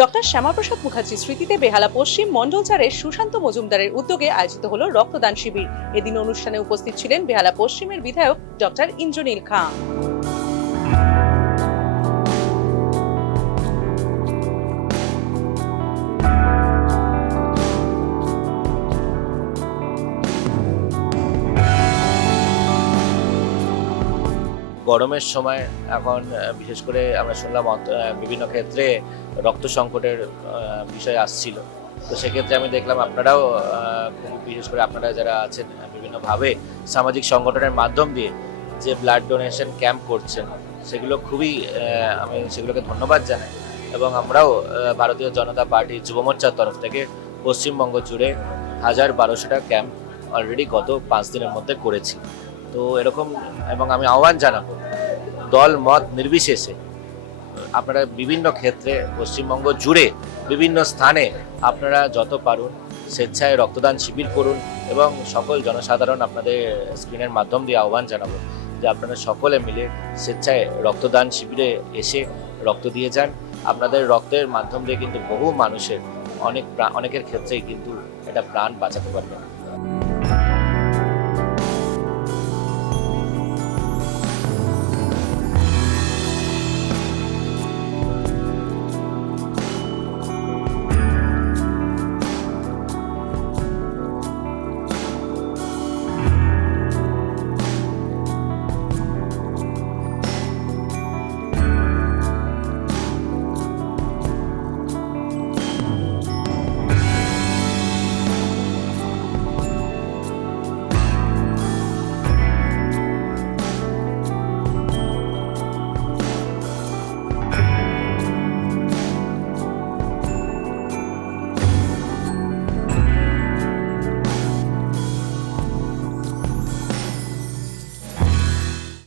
Doctor Shyamaprasad মুখার্জির স্মৃতিতে বেহালা পশ্চিম মন্ডল 4-এর সুশান্ত মজুমদারের উদ্যোগে আয়োজিত হলো রক্তদান শিবির। এদিন অনুষ্ঠানে উপস্থিত ছিলেন বেহালা পশ্চিমের বিধায়ক ডক্টর ইন্দ্রনীল খাঁ। গরমের সময় এখন বিশেষ করে আমরা শুনলাম বিভিন্ন ক্ষেত্রে রক্ত সংকটের বিষয় আসছিল। তো সেক্ষেত্রে আমি দেখলাম আপনারাও খুব বিশেষ করে আপনারা যারা আছেন বিভিন্নভাবে সামাজিক সংগঠনের মাধ্যম দিয়ে যে ব্লাড ডোনেশন ক্যাম্প করছেন, সেগুলো খুবই আমি সেগুলোকে ধন্যবাদ জানাই। এবং আমরাও ভারতীয় জনতা পার্টি যুব মোর্চার তরফ থেকে পশ্চিমবঙ্গ জুড়ে 1200টা ক্যাম্প অলরেডি গত 5 দিনের মধ্যে করেছি। তো এরকম, এবং আমি আহ্বান জানাবো দল মত নির্বিশেষে আপনারা বিভিন্ন ক্ষেত্রে পশ্চিমবঙ্গ জুড়ে বিভিন্ন স্থানে আপনারা যত পারুন স্বেচ্ছায় রক্তদান শিবির করুন। এবং সকল জনসাধারণ আপনাদের স্ক্রিনের মাধ্যম দিয়ে আহ্বান জানাবো যে আপনারা সকলে মিলে স্বেচ্ছায় রক্তদান শিবিরে এসে রক্ত দিয়ে যান। আপনাদের রক্তের মাধ্যম দিয়ে কিন্তু বহু মানুষের অনেকের ক্ষেত্রেই কিন্তু এটা প্রাণ বাঁচাতে পারবেন।